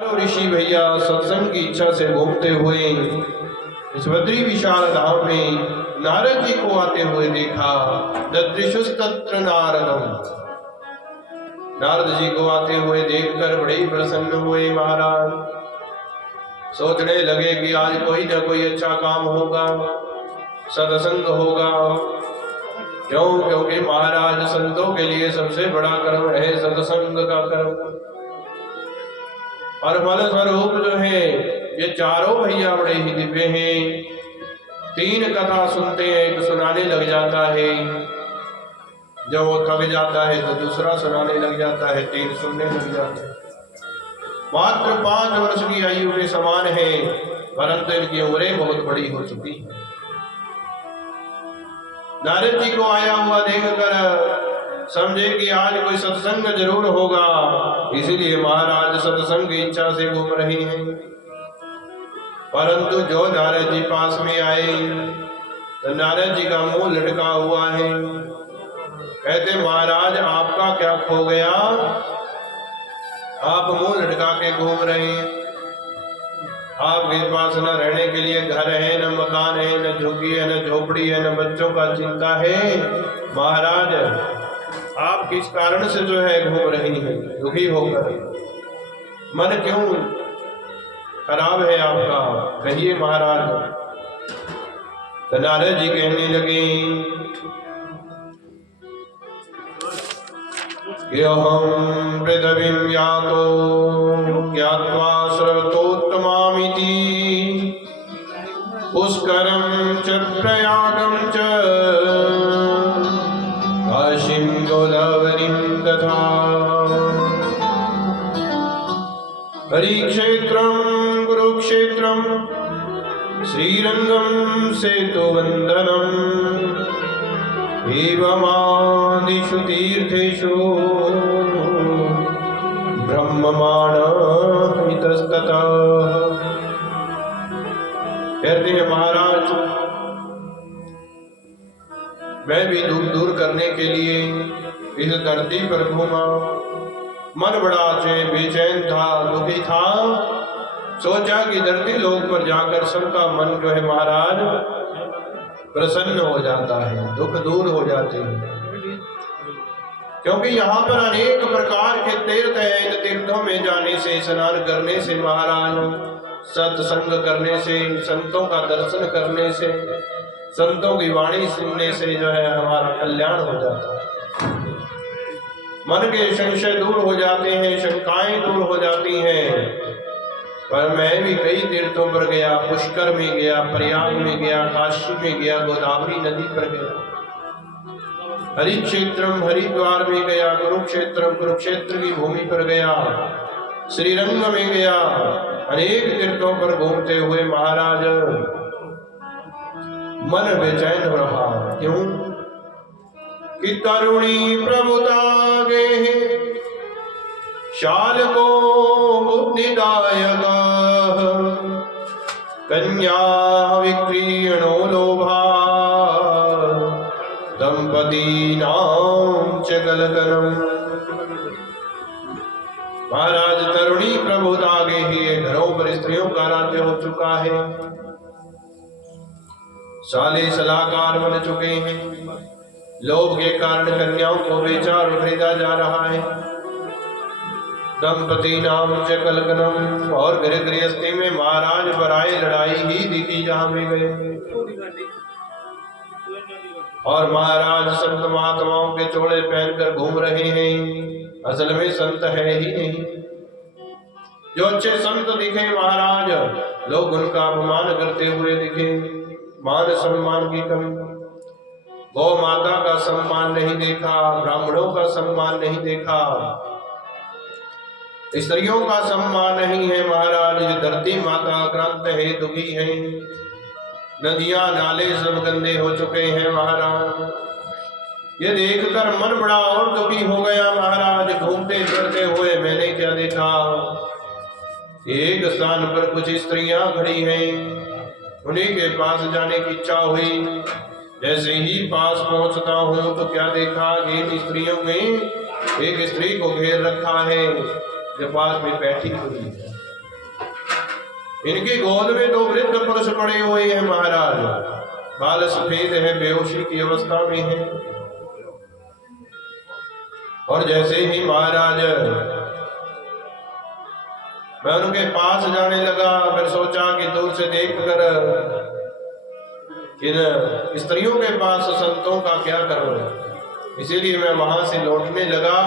ऋषि भैया सत्संग की इच्छा से घूमते हुए इस बद्री विशाल धाम में नारद जी को आते हुए देखा। ददृशुस्तत्र नारदम, नारद जी को आते हुए देखकर बड़े ही प्रसन्न हुए महाराज। सोचने लगे कि आज कोई न कोई अच्छा काम होगा, सत्संग होगा। क्यों? क्योंकि महाराज संतों के लिए सबसे बड़ा कर्म है सत्संग का कर्म। और फल स्वरूप जो है ये चारों भैया बड़े ही दिव्य हैं। तीन कथा सुनते हैं, एक सुनाने लग जाता है, जब वो थक जाता है तो दूसरा सुनाने लग जाता है, तीन सुनने लग जाते हैं। मात्र 5 वर्ष की आयु के समान है, परंतु इनकी उम्रें बहुत बड़ी हो चुकी है। नारद जी को आया हुआ देखकर समझे कि आज कोई सत्संग जरूर होगा, इसीलिए महाराज सत्संग की इच्छा से घूम रहे हैं। परंतु जो नारद जी पास में आए तो नारद जी का मुंह लटका हुआ है। कहते महाराज आपका क्या खो गया, आप मुंह लटका के घूम रहे हैं। आपके पास न रहने के लिए घर है, न मकान है, न झुग्गी है, न झोपड़ी है, न बच्चों का चिंता है। महाराज आप किस कारण से जो है घूम रही हैं दुखी होकर? मन क्यों खराब है आपका, कहिए महाराज। तो नारद जी कहने लगे कि अहं पृथ्वीं यातो ज्ञात्वा सर्वतोत्तमामिति पुष्करं च प्रयागं च काशीं गोदावरीं तथा हरिक्षेत्रं कुरुक्षेत्रं श्रीरंगं सेतुवन्दनम् एवमादिषु तीर्थेषु ब्रह्ममाण इतस्ततः। कहते हैं महाराज मैं भी दूर दूर करने के लिए इस धरती पर घूमा। मन बड़ा बेचैन था, दुखी था। सोचा कि धरती लोक पर जाकर सबका मन जो है महाराज प्रसन्न हो जाता है, दुख दूर हो जाते हैं। क्योंकि यहाँ पर अनेक प्रकार के तीर्थ हैं। इन तीर्थों में जाने से, स्नान करने से महाराज, सत्संग करने से, संतों का दर्शन करने से, संतों की वाणी सुनने से जो है हमारा कल्याण हो जाता है। मन के संशय दूर हो जाते हैं, शंकाएं दूर हो जाती हैं। पर मैं भी कई तीर्थों पर गया, पुष्कर में गया, प्रयाग में गया, काशी में गया, गोदावरी नदी पर गया, हरिक्षेत्रम हरिद्वार में गया, कुरुक्षेत्रम कुरुक्षेत्र की भूमि पर गया, श्रीरंग में गया। अनेक तीर्थों पर घूमते हुए महाराज मन बेचैन हो रहा। क्यों? कि तरुणी प्रभुतागे शाल को बुद्धिदायक कन्या विक्रीणो लोभा दंपती नाम च गलगनम। महाराज तरुणी प्रभु आगे ही घरों पर स्त्रियों का राज्य हो चुका है, साले सलाहकार बन चुके हैं। लोभ के कारण कन्याओं को बेचा और खरीदा जा रहा है। दंपति नाम च कलकनम, और गृह गृहस्थी में महाराज बराई लड़ाई ही दिखी जहां भी गए। और महाराज संत महात्माओं के चोड़े पहनकर घूम रहे हैं, असल में संत है ही नहीं। जो अच्छे संत दिखे महाराज, लोग उनका अपमान करते हुए दिखे। मान सम्मान की कमी, गौ माता का सम्मान नहीं देखा, ब्राह्मणों का सम्मान नहीं देखा, स्त्रियों का सम्मान नहीं है महाराज। धरती माता आक्रांत है, दुखी है, नदियां नाले सब गंदे हो चुके हैं महाराज। ये देखकर मन बड़ा और दुखी हो गया महाराज। घूमते फिरते हुए मैंने क्या देखा, एक स्थान पर कुछ स्त्रियां खड़ी हैं, उन्हीं के पास जाने की इच्छा हुई। जैसे ही पास पहुंचता हूं तो क्या देखा कि इन स्त्रियों में एक स्त्री को घेर रखा है, जो पास में बैठी हुई है। इनकी गोद में दो वृद्ध पुरुष पड़े हुए हैं महाराज। बाल सफेद है, बेहोशी की अवस्था में है। और जैसे ही महाराज मैं उनके पास जाने लगा, फिर सोचा कि दूर से देखकर इन स्त्रियों के पास संतों का क्या करूं, इसीलिए मैं वहां से लौटने लगा।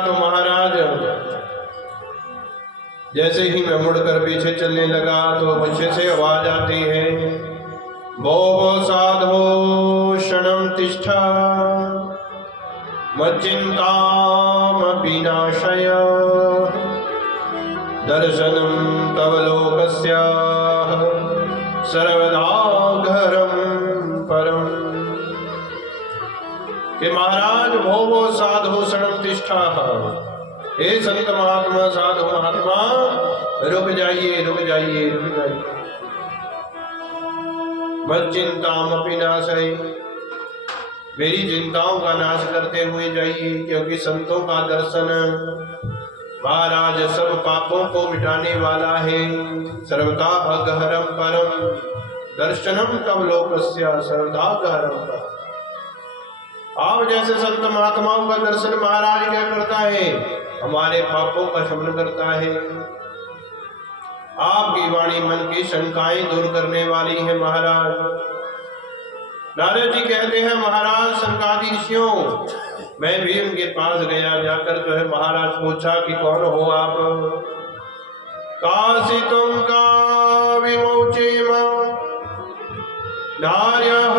तो महाराज जैसे ही मैं मुड़कर पीछे चलने लगा तो पीछे से आवाज आती है, वो साधो क्षणं तिष्ठा मच्चिन्तामपि नाशय दर्शनं तव लोकस्य सर्वदा घरं परम। कि महाराज वो साधु क्षणं तिष्ठा, हे संत महात्मा, साधु महात्मा रुक जाइए, रुक जाइए, रुक जाइए। मच्चिन्तामपि नाशय, मेरी चिंताओं का नाश करते हुए जाइए, क्योंकि संतों का दर्शन महाराज सब पापों को मिटाने वाला है। सर्वदा गहरम परम दर्शनम तव लोकस्य सर्वदा गहरम परम। आप जैसे संत महात्माओं का दर्शन महाराज क्या करता है, हमारे पापों का शमन करता है। आपकी वाणी मन की शंकाएं दूर करने वाली है महाराज। नारद जी कहते हैं, महाराज सनकादि ऋषियों, मैं भी उनके पास गया, जाकर जो है महाराज पूछा कि कौन हो आप। काशी तुम का विमोचेम नार्यः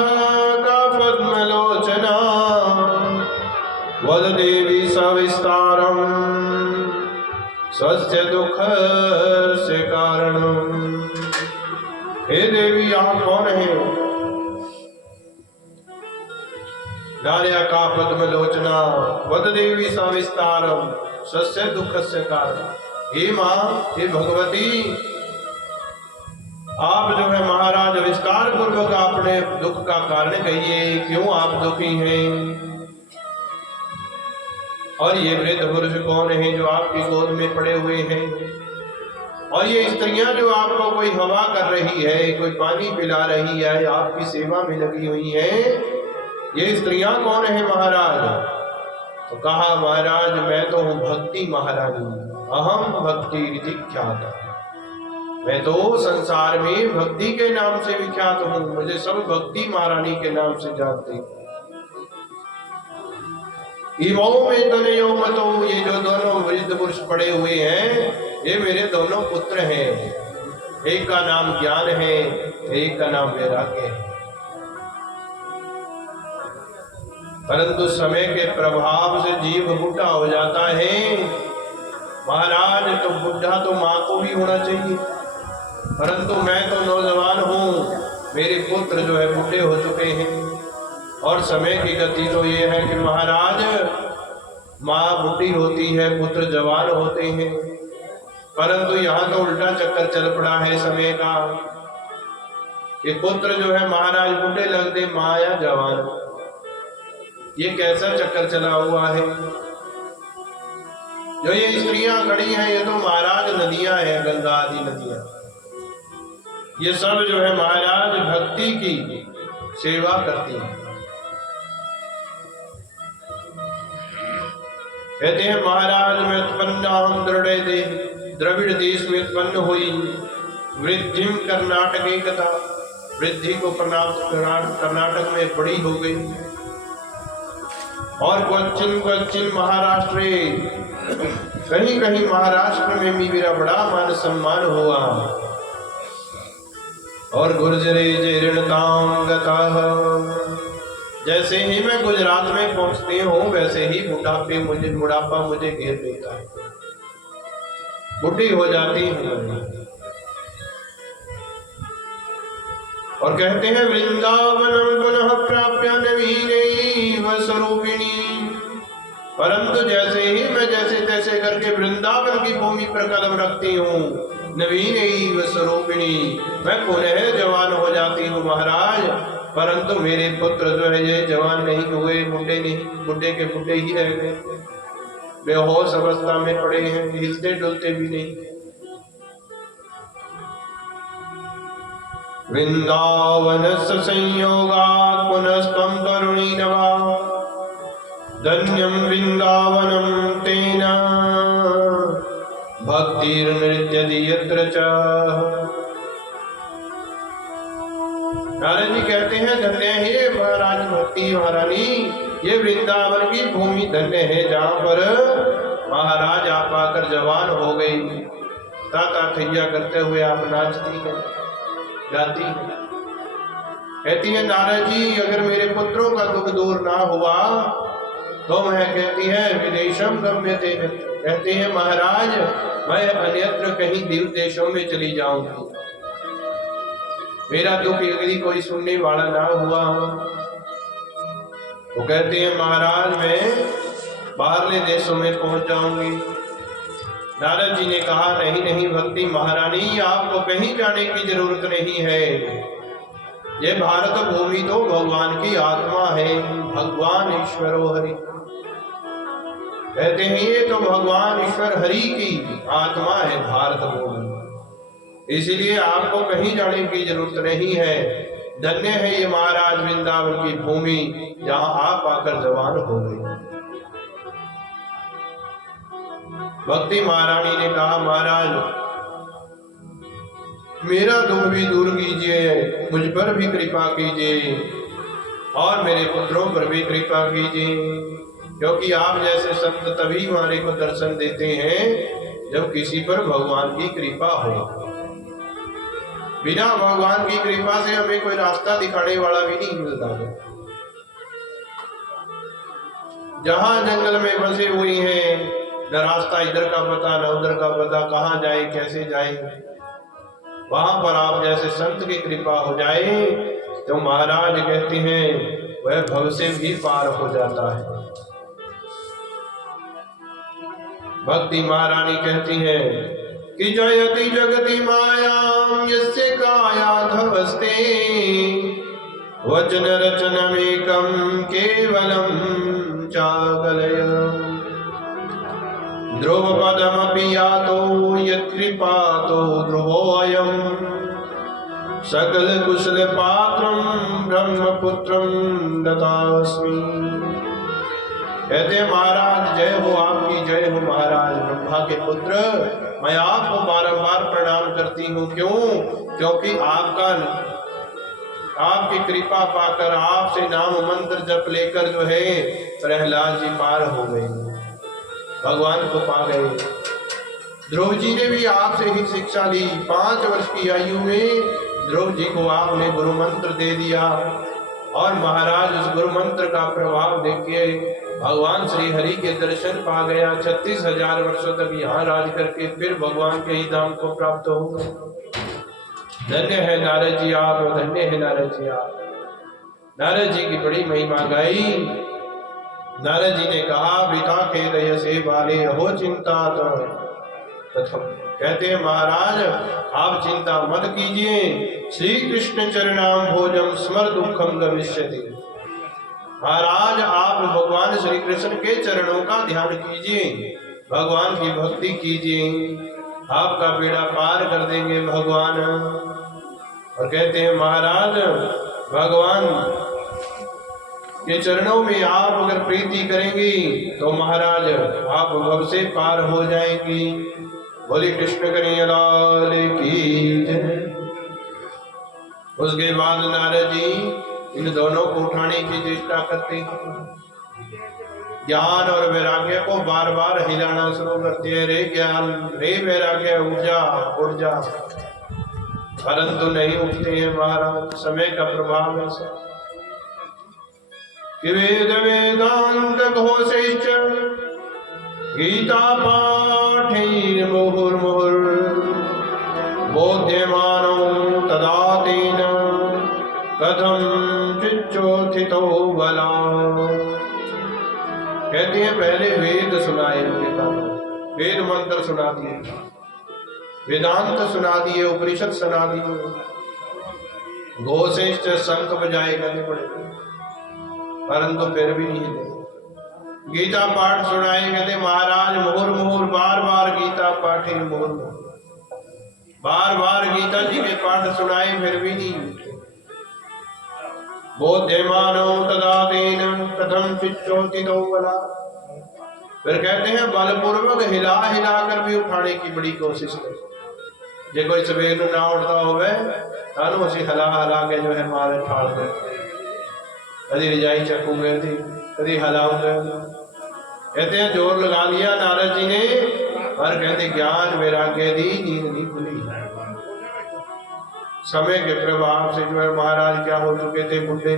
का पद्मलोचना वद देवी सविस्तारम स्वस्य दुख से कारणम। हे देवी, आप कौन है? नार्या का पद्मलोचना वद देवी सविस्तारम स्वस्य दुख से कारण। हे मां, हे भगवती, आप जो है महाराज विस्तार पूर्वक अपने दुख का कारण कहिए, क्यों आप दुखी हैं? और ये वृद्ध पुरुष कौन है जो आपकी गोद में पड़े हुए हैं? और ये स्त्रियां जो आपको कोई हवा कर रही है, कोई पानी पिला रही है, आपकी सेवा में लगी हुई है, ये स्त्रियां कौन है महाराज? तो कहा, महाराज मैं तो हूं भक्ति महारानी, अहम भक्ति इति ख्याता। मैं तो संसार में भक्ति के नाम से विख्यात हूं, मुझे सब भक्ति महारानी के नाम से जानते हैं। इमो में तनयो मतो, ये जो दोनों वृद्ध पुरुष पड़े हुए हैं, ये मेरे दोनों पुत्र हैं। एक का नाम ज्ञान है, एक का नाम वैराग्य है। परंतु समय के प्रभाव से जीव बुढ़ा हो जाता है महाराज। तो बुढ़ा तो माँ को भी होना चाहिए, परंतु मैं तो नौजवान हूँ, मेरे पुत्र जो है बूढ़े हो चुके हैं। और समय की गति तो ये है कि महाराज माँ बूढ़ी होती है, पुत्र जवान होते हैं, परंतु यहाँ तो उल्टा चक्कर चल पड़ा है समय का कि पुत्र जो है महाराज बूढ़े लगते, माँ या जवान। ये कैसा चक्कर चला हुआ है? जो ये स्त्रियां खड़ी हैं, ये तो महाराज नदियां हैं, गंगा आदि नदियां। ये सब जो है महाराज भक्ति की सेवा करती हैं। कहते हैं महाराज मैं उत्पन्ना हम द्रविड़ देश में उत्पन्न हुई, वृद्धिम कर्नाटक कथा, वृद्धि को कर्नाटक में बड़ी हो गई। और क्वचिन महाराष्ट्र, कहीं कहीं महाराष्ट्र में भी मेरा बड़ा मान सम्मान हुआ। और गुर्जरे जीर्णतां गतः, जैसे ही मैं गुजरात में पहुंचती हूँ वैसे ही बुढ़ापा मुझे घेर लेता है, बुढ़ी हो जाती हूँ। और कहते हैं वृंदावनम पुनः प्राप्य नवीनैव स्वरूपिणी, परंतु जैसे ही मैं जैसे तैसे करके वृंदावन की भूमि पर कदम रखती हूँ, नवीनैव स्वरूपिणी, मैं पुनः जवान हो जाती हूँ महाराज। परंतु मेरे पुत्र जो है ये जवान नहीं हुए, बुढ़े नहीं, बुढ़े के बुढ़े ही रह गए। बेहोश अवस्था में पड़े हैं, हिलते डुलते भी नहीं। वृंदावनस्य संयोगात् पुनस्त्वं तरुणी नवा, धन्यं वृंदावनं तेन भक्तिर्नृत्यति यत्र च। नारद जी कहते हैं धन्य है महाराज भक्ति महारानी, ये वृंदावन की भूमि धन्य है जहाँ पर महाराज आप आकर जवान हो गई, ताता थैया करते हुए आप नाचती हैं गाती हैं। कहती है नारद जी अगर मेरे पुत्रों का दुख दूर ना हुआ तो मैं कहती है विदेशम गम्यते, कहते हैं महाराज मैं अन्यत्र कहीं दिव्य देशों में चली जाऊंगी, मेरा दुख यदि कोई सुनने वाला ना हुआ। वो कहते हैं महाराज मैं बाहरले देशों में पहुंच जाऊंगी। नारद जी ने कहा नहीं नहीं भक्ति महारानी, आपको कहीं जाने की जरूरत नहीं है, ये भारत भूमि तो भगवान की आत्मा है, भगवान ईश्वरो हरि। कहते हैं ये तो भगवान ईश्वर हरि की आत्मा है भारत भूमि, इसीलिए आपको कहीं जाने की जरूरत नहीं है। धन्य है ये महाराज वृंदावन की भूमि जहां आप आकर जवान हो गए। भक्ति महारानी ने कहा महाराज मेरा दुख भी दूर कीजिए, मुझ पर भी कृपा कीजिए और मेरे पुत्रों पर भी कृपा कीजिए, क्योंकि आप जैसे संत तभी हमारे को दर्शन देते हैं जब किसी पर भगवान की कृपा हो। बिना भगवान की कृपा से हमें कोई रास्ता दिखाने वाला भी नहीं मिलता है। जहां जंगल में बसे हुए हैं, न रास्ता इधर का पता न उधर का पता, कहाँ जाए कैसे जाए, वहां पर आप जैसे संत की कृपा हो जाए तो महाराज कहते हैं वह भव से भी पार हो जाता है। भक्ति महारानी कहती है कि जयति जगति मायां यस्य कायाधवस्ते, वचन रचनमेकं केवलं चाकलयम्, ध्रुवपदमपि यातो यत्कृपातो ध्रुवोऽयम्, सकल कुशल पात्रं ब्रह्मपुत्रं दत्तास्मि। कहते महाराज जय हो आपकी, जय हो महाराज ब्रह्मा के पुत्र, मैं आपको बारंबार प्रणाम करती हूँ। क्यों? क्योंकि आपकी कृपा पाकर आपसे नाम मंत्र जप लेकर जो है प्रहलाद जी पार हो गए, भगवान को पा गए। ध्रुव जी ने भी आपसे ही शिक्षा ली, 5 वर्ष की आयु में ध्रुव जी को आपने गुरु मंत्र दे दिया और महाराज उस गुरु मंत्र का प्रभाव देखिए भगवान श्री हरि के दर्शन पा गया। 36,000 वर्षों तक यहाँ राज करके फिर भगवान के ही धाम को प्राप्त हो गए। धन्य है नारद जी आप, धन्य है नारद जी आप। नारद जी की बड़ी महिमा गाई। नारद जी ने कहा बिता खेदय से बाले हो चिंता तथम, कहते हैं महाराज आप चिंता मत कीजिए, श्री कृष्ण चरणाम भोजम स्मर दुखम गमिष्यति। महाराज आप भगवान श्री कृष्ण के चरणों का ध्यान कीजिए, भगवान की भक्ति कीजिए, आपका बेड़ा पार कर देंगे भगवान। और कहते हैं महाराज भगवान के चरणों में आप अगर प्रीति करेंगी तो महाराज आप भव से पार हो जाएंगी। बोले कृष्ण कन्हैया लाल की जय। उसके बाद नारद जी इन दोनों को उठाने की चेष्टा करते हैं, ज्ञान और वैराग्य को बार बार हिलाना शुरू करते हैं, रे ज्ञान रे वैराग्य उठ जा उठ जा, परंतु नहीं उठते हैं महाराज। समय का प्रभाव ऐसा कि वेद वेदांत घोषैश्च गीता पाठैर् मुहुर्मुहुर् बोध्यमानो तदा तेन कथम चिच्चोथितो बला। कहते हैं पहले वेद सुनाए, वेद मंत्र सुना दिए, वेदांत सुना दिए, उपनिषद सुना दिए, घोषिष्ठ शंख बजाए करने पड़े, परंतु फिर भी नहीं दे। गीता पाठ सुनाए। कहते महाराज मोहर मोहर बार बार गीता पाठी, मोहर बार बार गीता जी के पाठ सुनाए, फिर भी नहीं उठे। बोध्यमानो तदा तेन कथम चिच्चोति दो बला। फिर कहते हैं बलपूर्वक हिला हिला कर भी उठाने की बड़ी कोशिश करें। जे कोई सवेर ना उठता हो तानू असी हला हला के जो है मारे ठाल कर, कभी रजाई चकूंगे थी, कभी हलाऊंगे। कहते हैं जोर लगा लिया नारद जी ने, पर कहते ज्ञान वैराग्य दी नींद नहीं खुली। समय के प्रभाव से जो है महाराज क्या हो चुके थे, बुढ़े।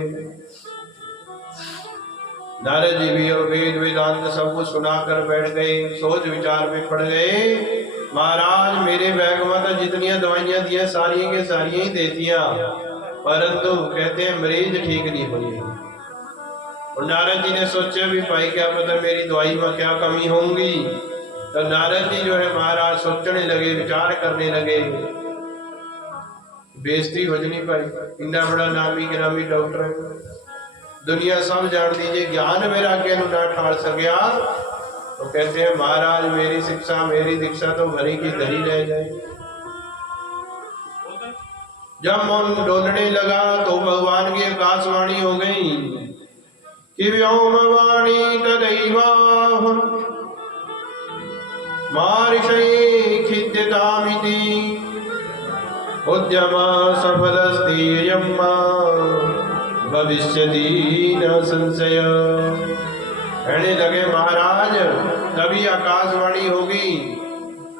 नारद जी भी और वेद वेदांत सब कुछ सुनाकर बैठ गए, सोच विचार में पड़ गए। महाराज मेरे बैग में तो जितनियां दवाइयां दिया सारी के सारी ही देतियां, परंतु कहते हैं मरीज ठीक नहीं हुई। और नारद जी ने सोचा भी भाई क्या पता मेरी दवाई में क्या कमी होंगी। तो नारद जी जो है महाराज सोचने लगे, विचार करने लगे। बेइज्जती हो नहीं पाई, इतना बड़ा नामी गिरामी डॉक्टर है, दुनिया सब जान दीजिए, ज्ञान वैराग्य ना ठाल सकिया। तो कहते हैं महाराज मेरी शिक्षा मेरी दीक्षा तो भरी की धरी रह जाए। जब मन डोलने लगा तो भगवान की आकाशवाणी हो गई कि व्योम वाणी तदैवाह महर्षि खिद्यतामिति उद्यम सफलस्तेयं भविष्यति न संशय। कहने लगे महाराज तभी आकाशवाणी होगी।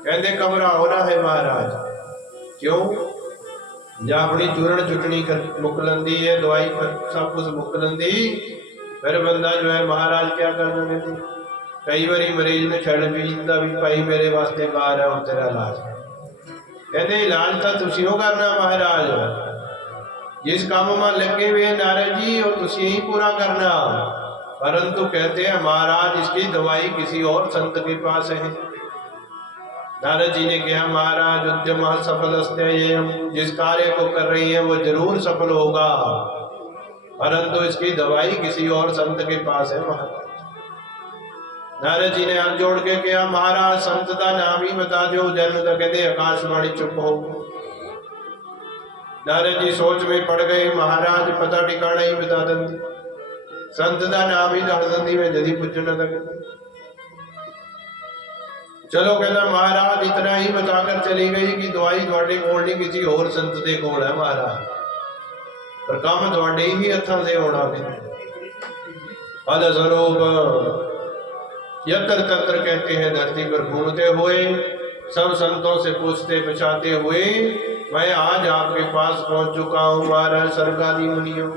कहते घबराओ ना है महाराज, क्यों? जब अपनी चूरण चुटनी मुक लंदी है, दवाई सब कुछ मुक लंदी, फिर बंदा जो है महाराज क्या करना। कहते कई बारी मरीज ने छड़ पीता भी भाई मेरे वास्ते बाहर है और तेरा इलाज। कहते इलाज तो तुसी हो करना महाराज, जिस काम में लगे हुए नारद जी और तुसी ही पूरा करना। परंतु कहते हैं महाराज इसकी दवाई किसी और संत के पास है। नारद जी ने कहा महाराज उद्यम सफल, जिस कार्य को कर रही है वो जरूर सफल होगा, परंतु इसकी दवाई किसी और संत के पास है महाराज। नारद जी ने हाथ जोड़ के कहा महाराज संत का नाम ही बता दो। जन्म तो कहते आकाशवाणी चुप हो। नारद जी सोच में पड़ गए, महाराज पता ठिकाना ही बता देंगे, संत का नाम ही दस देंदी में जदी पूछना था। चलो कहना महाराज इतना ही बताकर चली गई कि दवाई थोड़े कोल नहीं किसी और संत के कोल है महाराज, पर काम थोड़े ही हथा से होना। फल स्वरूप यत्र तत्र कहते हैं धरती पर घूमते हुए सब संतों से पूछते पछाते हुए मैं आज आपके पास पहुंच चुका हूँ महाराज सरकारी मुनियों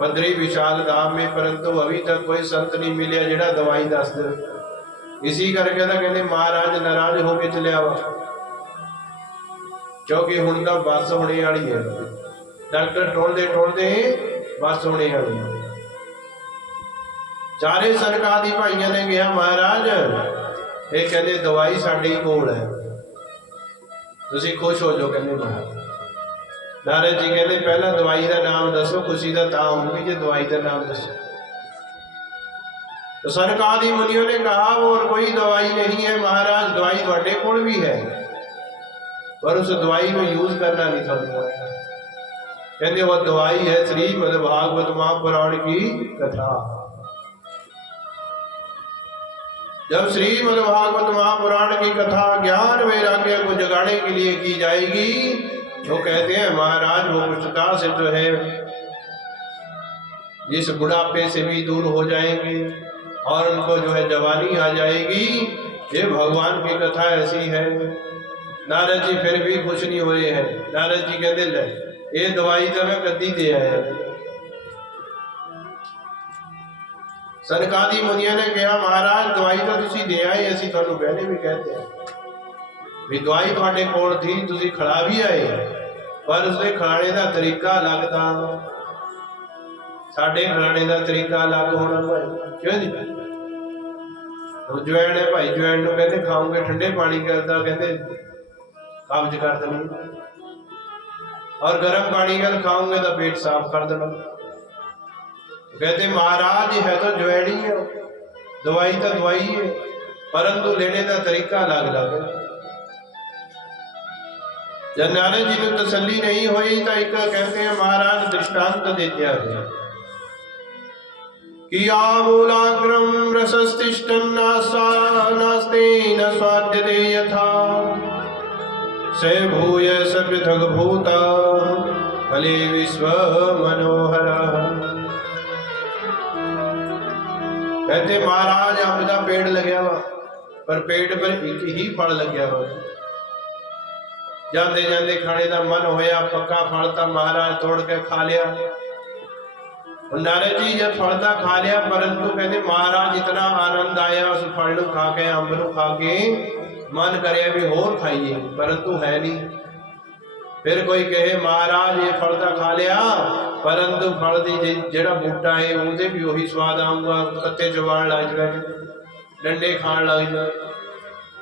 बद्री विशाल धाम में, परंतु अभी तक कोई संत नहीं मिले जेड़ा दवाई दस दे। इसी करके ना कहते महाराज नाराज होके चले आवा, क्योंकि हुण तो बस होने वाली है। डॉक्टर टोलते बस होने वाली है। चारे सरकारी भाइयों ने कहा महाराज ये कहते दवाई साड़ी कोल है, तुसी खुश हो जाओ। कहते महाराज नारद जी कहते पहला दवाई का नाम दसो, खुशी का ता होगी जो दवाई का नाम दसो। तो सरकारी मुनियों ने कहा और कोई दवाई नहीं है महाराज, दवाई थोड़े कोल भी है पर उस दवाई को यूज करना नहीं था। कहते वो दवाई है श्रीमद् भागवत महापुराण की कथा। जब श्रीमद् भागवत महापुराण की कथा ज्ञान वैराग्य को जगाने के लिए की जाएगी तो कहते हैं महाराज वो कुशलता से जो है इस बुढ़ापे से भी दूर हो जाएंगे और उनको जो है जवानी आ जाएगी। ये भगवान की कथा ऐसी है। नारद जी फिर भी कुछ नहीं हो रहे हैं। नारद जी कहते ले ये दवाई तो मैं कदी दे आया। सरकारी मुनिया ने कहा महाराज दवाई तो तुसी दे आए, असी तुहानू पहले भी कहते हैं भी दवाई तुहाडे कोल थी, तुसी खड़ा भी आए पर उसने खाने का तरीका अलग था, साडे खाने का तरीका अलग होना भाई। क्यों जी ज्वैन है भाई, ज्वैन को कहते खाओगे ठंडे पानी करता कहते कब्ज कर देना, और गर्म पानी कर खाओगे तो पेट साफ कर देना। कहते महाराज है तो ज्वैन ही है, दवाई तो दवाई है, परंतु लेने का तरीका अलग अलग है। जब नारद जी को तसल्ली नहीं हुई तो एक कहते हैं महाराज दृष्टांत देते हैं कि आमूलाग्रम रसस्तिष्ठन् नास्तेन स्वाद्यते यथा स भूय स पृथक् भूता फले विश्व मनोहर। कहते महाराज अंब का पेड़ लग्या वा, पर पेड़ पर एक ही फल लग्या वा। जाते जाते खाने का मन होया, पक्का फल था, महाराज तोड़ के खा लिया। नारद जी जब फल का खा लिया, परंतु कहते महाराज इतना आनंद आया उस फल को खा के, अंब को खा के, मन करे भी होर खाइए, परंतु है नहीं। फिर कोई कहे महाराज ये फल तो खा लिया, परंतु फल की जेड़ा बूटा है उसे भी वही स्वाद आऊंगा, पत्ते चबाण लग जाए, डंडे खाण लग जाए,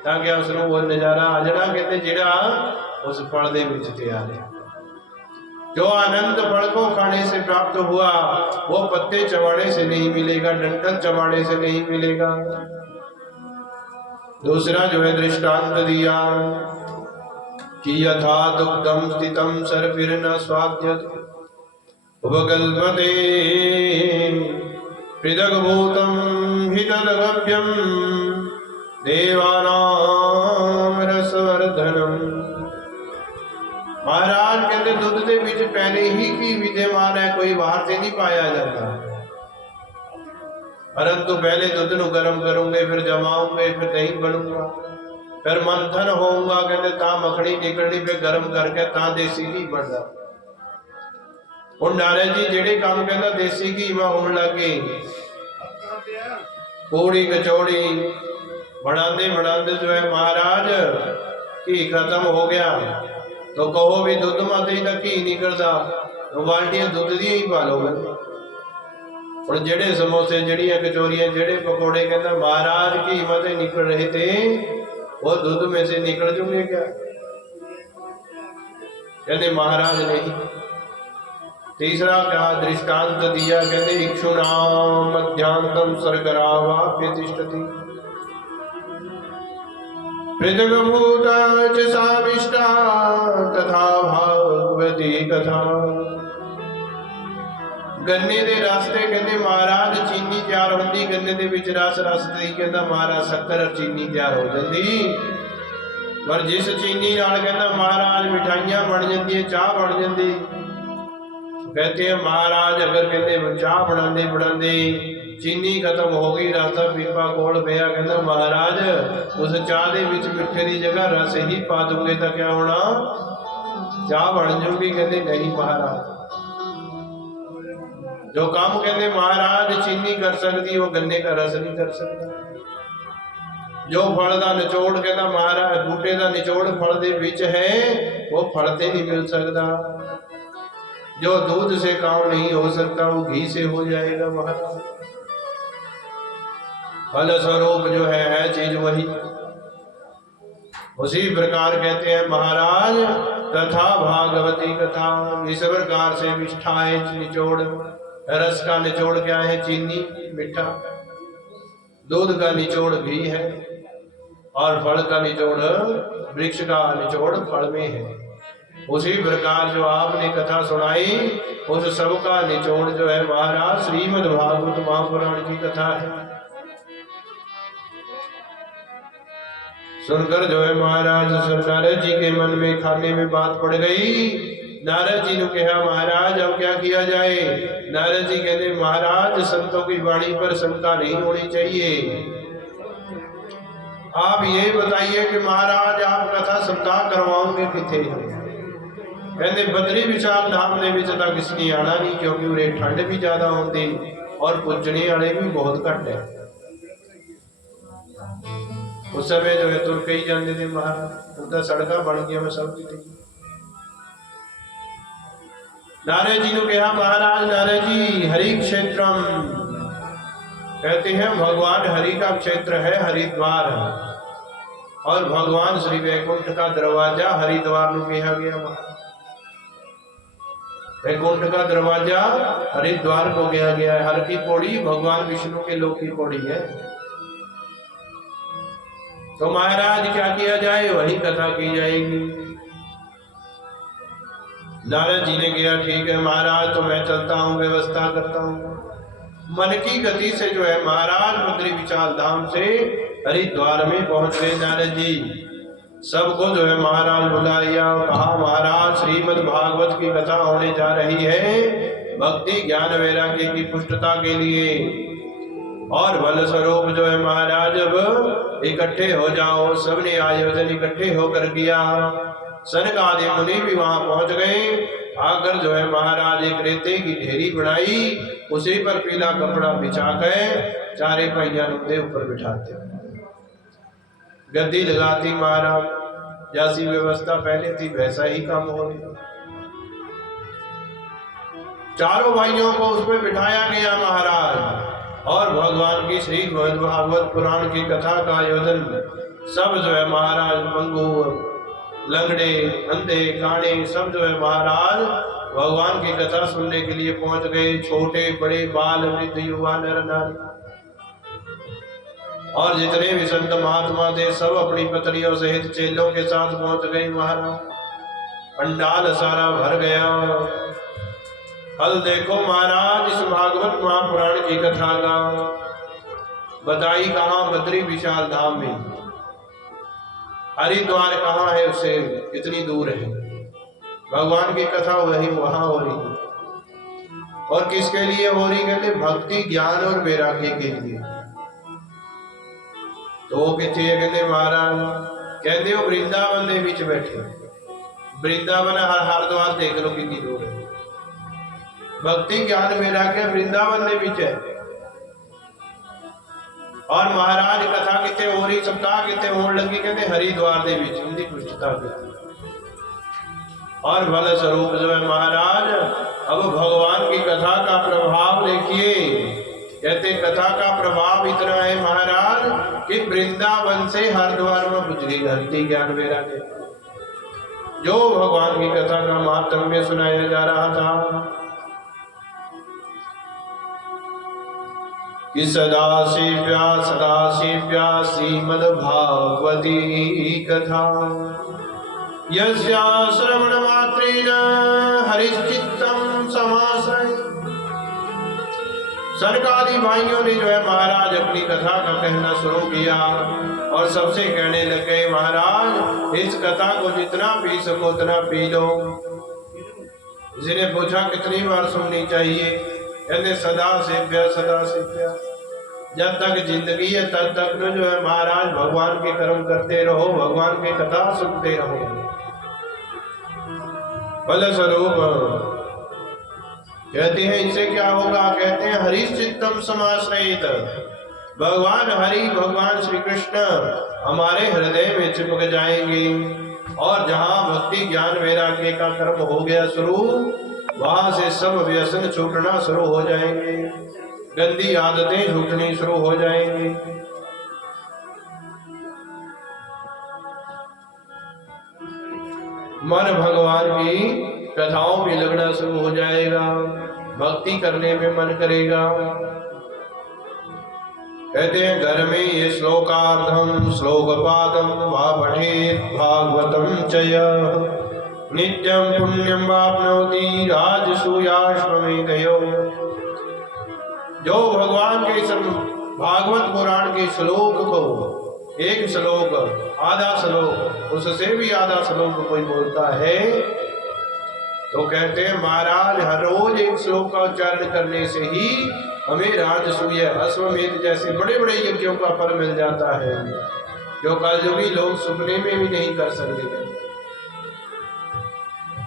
ताकि उसको वो नजारा आ जाना। कहते जेड़ा उस फल दे विच तैयार है, जो आनंद फल को खाने से प्राप्त हुआ वो पत्ते चबाने से नहीं मिलेगा, डंठल चबाने से नहीं मिलेगा। दूसरा जो है दृष्टांत दिया कि यथा दुग्धम स्थितम सर्पिर्न स्वाद्यत उपकल्पते पृथक् भूतम हि तद्गव्यम देवानां रसवर्धनम। महाराज कहते दुध के बीच पहले ही की विद्यमान है, कोई बाहर से नहीं पाया जाता, परंतु पहले दुध को गर्म करूंगे, फिर जमाऊंगे, फिर दही बनूंगा, फिर मंथन होऊंगा, कहते ता मखनी निकलनी, फिर गर्म करके ता देसी घी बनता। और नारद जी जेड़े काम कहता देसी घी में होने लगे, पूड़ी कचौड़ी बनाते बनाते जो है महाराज घी खत्म हो गया, तो कहो भी दुध मत ही तक घी निकलता, तो बाल्टियां दुध दी ही पा लोगे। और जेड़े समोसे, जड़ियां कचौरियां, जेड़े पकौड़े कहता महाराज घी मत निकल रहे थे, वो दूध में से निकल चुके क्या? कहते महाराज नहीं। तीसरा क्या दृष्टांत दिया, कहते इक्षुणाम मध्यांतम सर्गरावाप्य तिष्ठति पृथक् भूता च साविष्टा तथा भागवती कथा। गन्ने दे रास्ते कहते महाराज चीनी तैयार होती, गन्ने दे विच रस रसते ही कहता महाराज शक्कर और चीनी तैयार हो जाती, पर जिस चीनी नाल कहता महाराज मिठाइयां बन जाती, चाह बन जाती। कहते हैं महाराज अगर कहते चाह बनाते बनाते चीनी खत्म हो गई, रास्ता पीपा कोल पिया, कहता महाराज उस चाह दे विच मिठे की जगह रस ही पा दूंगे तो क्या होना, चाह बन जाऊंगी। कहते नहीं महाराज, जो काम कहते महाराज चीनी कर सकती वो गन्ने का रस नहीं कर सकता। जो फल का निचोड़ कहता महाराज बूटे का निचोड़ फल दे विच है वो फल से नहीं मिल सकता। जो दूध से काम नहीं हो सकता वो घी से हो जाएगा महाराज। फल स्वरूप जो है चीज वही। उसी प्रकार कहते हैं महाराज तथा भागवती कथा, इस प्रकार से विष्ठाएं निचोड़, रस का निचोड़ क्या है चीनी मीठा, दूध का निचोड़ घी है, और फल का निचोड़ वृक्ष का निचोड़ फल में है। उसी प्रकार जो आपने कथा सुनाई उस सब का निचोड़ जो है महाराज श्रीमद् भागवत महापुराण की कथा है। सुनकर जो है महाराज नारद जी के मन में खाने में बात पड़ गई। नारद जी ने कहा महाराज अब क्या किया जाए। नारद जी कहते महाराज संतों की वाणी पर शंका नहीं होनी चाहिए। आप ये बताइए कि महाराज आप कथा सप्ताह करवाओगे किथे। कहते बद्री विशाल धाम ने विच तक किसने आना नहीं, क्योंकि उरे ठंड भी ज्यादा होती और पुजने वाले भी बहुत घट है। उस समय जो है तुर के ही जाते थे महाराज, उनका सड़क बन गया मैं सब थी। नारद जी ने कहा महाराज नारद जी हरि क्षेत्रम, कहते हैं भगवान हरि का क्षेत्र है हरिद्वार, और भगवान श्री वैकुंठ का दरवाजा हरिद्वार में कहा गया। वैकुंठ का दरवाजा हरिद्वार को कहा गया है। हर की पौड़ी भगवान विष्णु के लोक की पौड़ी है, तो महाराज क्या किया जाए, वही कथा की जाएगी। नारद जी ने किया, ठीक है महाराज, तो मैं चलता हूँ, व्यवस्था करता हूँ। मन की गति से जो है महाराज बद्री विशाल धाम से हरिद्वार में पहुंच गए नारद जी। सबको जो है महाराज बुलाया, कहा महाराज श्रीमद् भागवत की कथा होने जा रही है, भक्ति ज्ञान वैराग्य की पुष्टता के लिए, और बल स्वरूप जो है महाराज अब इकट्ठे हो जाओ। सबने आयोजन इकट्ठे होकर किया। सनक आदि मुनि भी वहां पहुंच गए। आकर जो है महाराज एक रेते की ढेरी बनाई, उसी पर पीला कपड़ा बिछाकर चारे पहिया के ऊपर बिठाते, गद्दी लगाती महाराज। जैसी व्यवस्था पहले थी वैसा ही काम हो गया। चारों भाइयों को उस पर बिठाया गया महाराज, और भगवान की श्री भागवत पुराण की कथा का आयोजन। सब जो है महाराज पंगु, लंगड़े, अंधे, काने सब जो है महाराज भगवान की कथा सुनने के लिए पहुंच गए। छोटे बड़े, बाल, वृद्ध, युवा, नर नारी, और जितने भी संत महात्मा थे सब अपनी पत्नियों सहित चेलों के साथ पहुंच गए महाराज। पंडाल सारा भर गया। कल देखो महाराज इस भागवत महापुराण की कथा का बताई कहाँ, बद्री विशाल धाम में। हरिद्वार कहाँ है, उससे कितनी दूर है। भगवान की कथा वही वहां हो रही। और किसके लिए हो रही, कहते भक्ति ज्ञान और वैराग्य के लिए। तो वो कितने कहते महाराज, कहते हो वृंदावन के बीच बैठे। वृंदावन हरिद्वार देख लो कितनी दूर है। भक्ति ज्ञान वैराग्य वृंदावन के बीच है। और महाराज कथा कितने हो रही, सप्ताह कितने होने लगी, कहते हरिद्वार के बीच उनकी पुष्टता की। और बल स्वरूप जो है महाराज अब भगवान की कथा का प्रभाव देखिए। कहते कथा का प्रभाव इतना है महाराज कि वृंदावन से हरिद्वार में पूछ गई भक्ति ज्ञान वैराग्य। जो भगवान की कथा का महात्म्य सुनाया जा रहा था कि सदा सेव्या श्रीमद्भागवती कथा यस्या श्रवण मात्रेण हरिश्चित्तम समाश्रय। सरकारी भाइयों ने जो है महाराज अपनी कथा का कहना शुरू किया और सबसे कहने लगे महाराज इस कथा को जितना पी सको उतना पी लो। जिन्हें पूछा कितनी बार सुननी चाहिए, कहते सदा सेव्या। जब तक जिंदगी है तब तक जो है महाराज भगवान के कर्म करते रहो, भगवान की कथा सुनते रहो। फल स्वरूप कहते हैं इससे क्या होगा, कहते हैं हरिश्चित्तम समाश्रयित। भगवान हरि, भगवान श्री कृष्ण हमारे हृदय में चिपक जाएंगे। और जहाँ भक्ति ज्ञान वैराग्य का कर्म हो गया शुरू, वहां से सब व्यसन छूटना शुरू हो जाएंगे, गंदी आदतें छूटनी शुरू हो जाएंगी। मन भगवान की कथाओं में लगना शुरू हो जाएगा, भक्ति करने में मन करेगा। कहते हैं घर में ये श्लोकार्धम श्लोकपादम वा पठेत् भागवतम चय नित्यं पुण्यं वाप्नोति राजसूयाश्वमेधयो। जो भगवान के भागवत पुराण के श्लोक को एक श्लोक, आधा श्लोक, उससे भी आधा श्लोक कोई बोलता है तो कहते हैं महाराज हर रोज एक श्लोक का उच्चारण करने से ही हमें राजसूय अश्वमेध जैसे बड़े बड़े यज्ञों का फल मिल जाता है, जो कलयुगी लोग सुनने में भी नहीं कर सकते।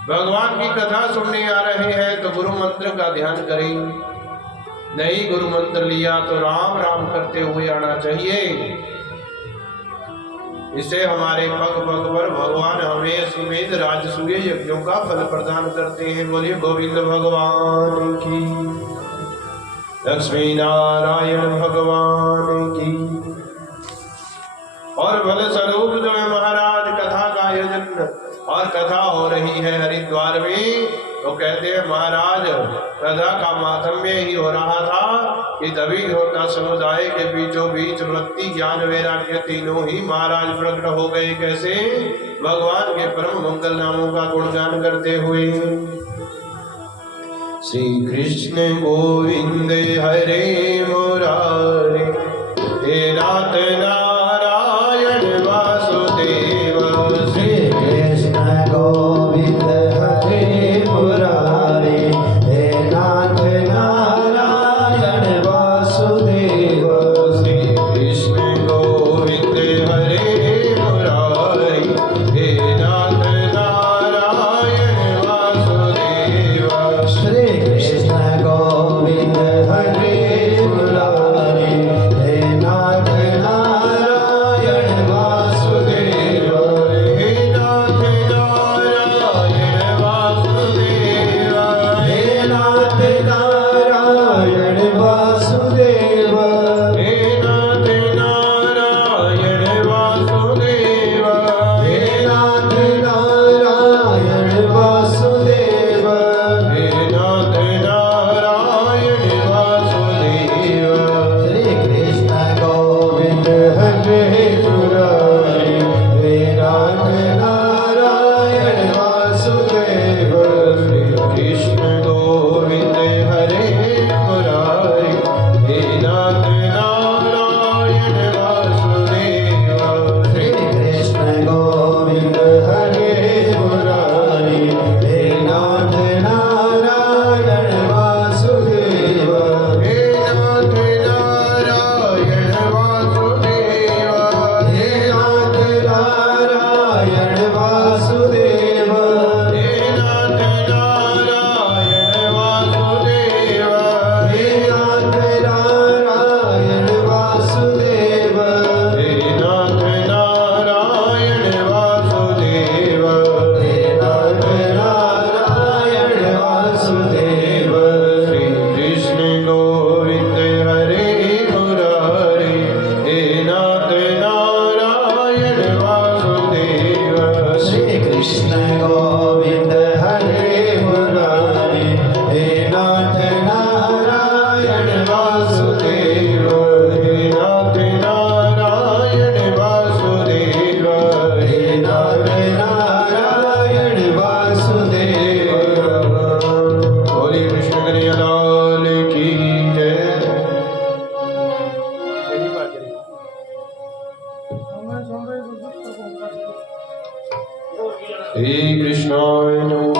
भगवान की कथा सुनने आ रहे हैं तो गुरु मंत्र का ध्यान करें। नहीं गुरु मंत्र लिया तो राम राम करते हुए आना चाहिए। इससे हमारे पग पग पर भगवान हमें सुमेध राजसूय यज्ञों का फल प्रदान करते हैं। बोलिए गोविंद भगवान की, लक्ष्मी नारायण भगवान की। और बल स्वरूप जो है महाराज कथा का आयोजन और कथा हो रही है हरिद्वार में, तो कहते हैं महाराज कथा का मातम्य ही हो रहा था कि तभी होता समुदाय के बीचों बीच भक्ति ज्ञान वैराग्य तीनों ही महाराज प्रकट हो गए। कैसे? भगवान के परम मंगल नामों का गुणगान करते हुए। श्री कृष्ण गोविंद हरे मुरारे हे नाथ नाम